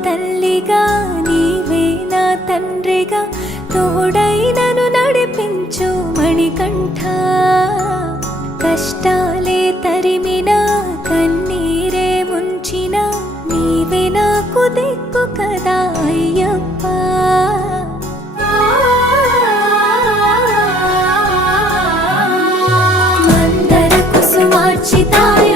తల్లిగా నీవే నా తండ్రిగా తోడై నన్ను నడిపించు మణికంఠ. కష్టాలే తరిమినా కన్నీరే ముంచినా నీవే నాకు దిక్కు కదా అయ్యప్ప. మందర కుసుమార్చితా